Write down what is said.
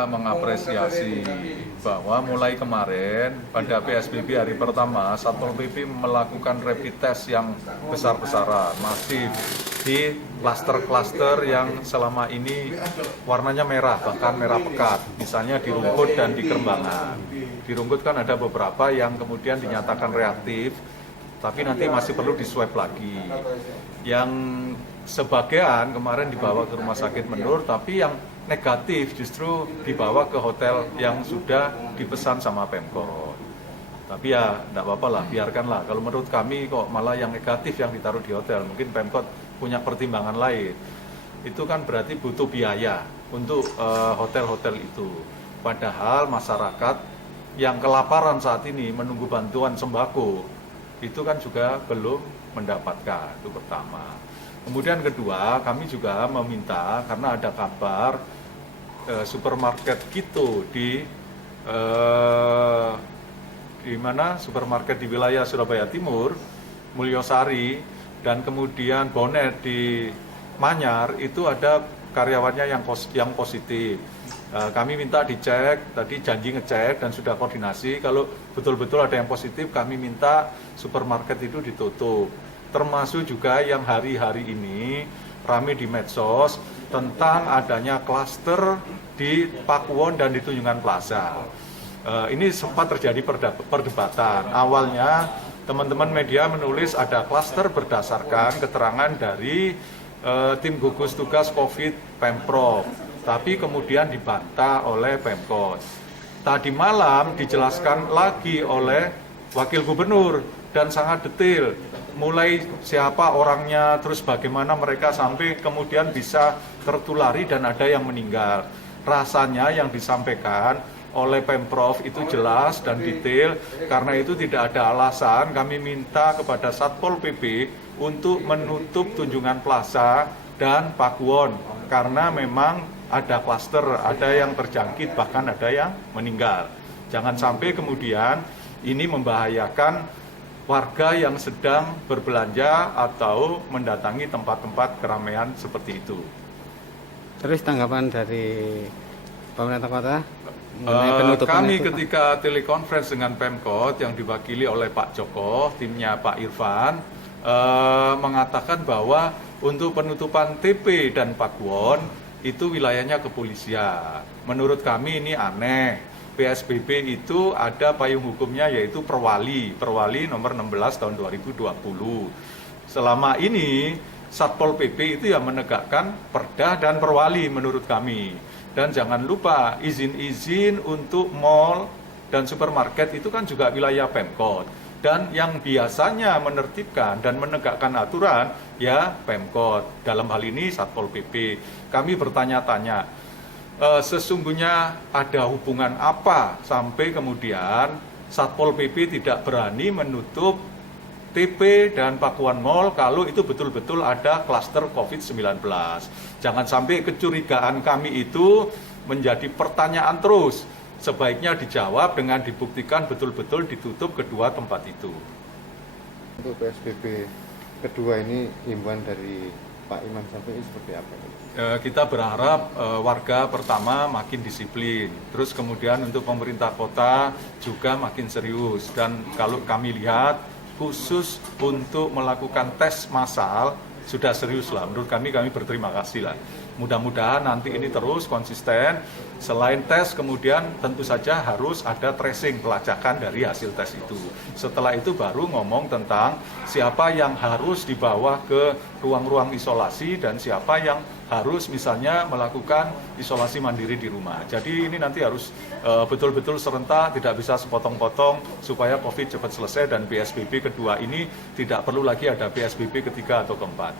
kita mengapresiasi bahwa mulai kemarin pada PSBB hari pertama, Satpol PP melakukan rapid test yang besar-besaran, masif di klaster-klaster yang selama ini warnanya merah, bahkan merah pekat, misalnya di Rungkut dan di Kerembangan. Di Rungkut kan ada beberapa yang kemudian dinyatakan reaktif, tapi nanti masih perlu diswab lagi. Yang sebagian kemarin dibawa ke rumah sakit Menur, tapi yang negatif justru dibawa ke hotel yang sudah dipesan sama Pemkot. Tapi ya tidak apa-apa lah, biarkanlah. Kalau menurut kami kok malah yang negatif yang ditaruh di hotel, mungkin Pemkot punya pertimbangan lain. Itu kan berarti butuh biaya untuk hotel-hotel itu. Padahal masyarakat yang kelaparan saat ini menunggu bantuan sembako, itu kan juga belum mendapatkan, itu pertama. Kemudian kedua, kami juga meminta karena ada kabar supermarket gitu di mana supermarket di wilayah Surabaya Timur, Mulyosari, dan kemudian Bonet di Manyar itu ada karyawannya yang positif. Kami minta dicek, tadi janji ngecek dan sudah koordinasi. Kalau betul-betul ada yang positif, kami minta supermarket itu ditutup. Termasuk juga yang hari-hari ini ramai di medsos tentang adanya klaster di Pakuwon dan di Tunjungan Plaza. Ini sempat terjadi perdebatan. Awalnya teman-teman media menulis ada klaster berdasarkan keterangan dari tim gugus tugas COVID Pemprov, tapi kemudian dibantah oleh Pemkot. Tadi malam dijelaskan lagi oleh Wakil Gubernur dan sangat detail, mulai siapa orangnya, terus bagaimana mereka sampai kemudian bisa tertulari dan ada yang meninggal. Rasanya yang disampaikan oleh Pemprov itu jelas dan detail, karena itu tidak ada alasan kami minta kepada Satpol PP untuk menutup Tunjungan Plaza dan Pakuwon, karena memang ada klaster, ada yang terjangkit, bahkan ada yang meninggal. Jangan sampai kemudian ini membahayakan warga yang sedang berbelanja atau mendatangi tempat-tempat keramaian seperti itu. Terus tanggapan dari pemerintah kota? Kami ketika telekonferensi dengan Pemkot yang diwakili oleh Pak Joko, timnya Pak Irfan, mengatakan bahwa untuk penutupan TP dan Pakuwon itu wilayahnya kepolisian. Menurut kami ini aneh. PSBB itu ada payung hukumnya yaitu Perwali nomor 16 tahun 2020. Selama ini Satpol PP itu yang menegakkan Perda dan Perwali menurut kami. Dan jangan lupa izin-izin untuk mal dan supermarket itu kan juga wilayah Pemkot. Dan yang biasanya menertibkan dan menegakkan aturan ya Pemkot. Dalam hal ini Satpol PP. Kami bertanya-tanya, sesungguhnya ada hubungan apa sampai kemudian Satpol PP tidak berani menutup TP dan Pakuwon Mall kalau itu betul-betul ada klaster COVID-19. Jangan sampai kecurigaan kami itu menjadi pertanyaan terus. Sebaiknya dijawab dengan dibuktikan betul-betul ditutup kedua tempat itu. Untuk PSBB kedua ini himbauan dari Pak Iman Syafi'i seperti apa? Kita berharap warga pertama makin disiplin, terus kemudian untuk pemerintah kota juga makin serius, dan kalau kami lihat khusus untuk melakukan tes massal sudah serius lah. Menurut kami berterima kasih lah. Mudah-mudahan nanti ini terus konsisten. Selain tes, kemudian tentu saja harus ada tracing, pelacakan dari hasil tes itu. Setelah itu baru ngomong tentang siapa yang harus dibawa ke ruang-ruang isolasi dan siapa yang harus misalnya melakukan isolasi mandiri di rumah. Jadi ini nanti harus betul-betul serentak, tidak bisa sepotong-potong supaya COVID cepat selesai dan PSBB kedua ini tidak perlu lagi ada PSBB ketiga atau keempat.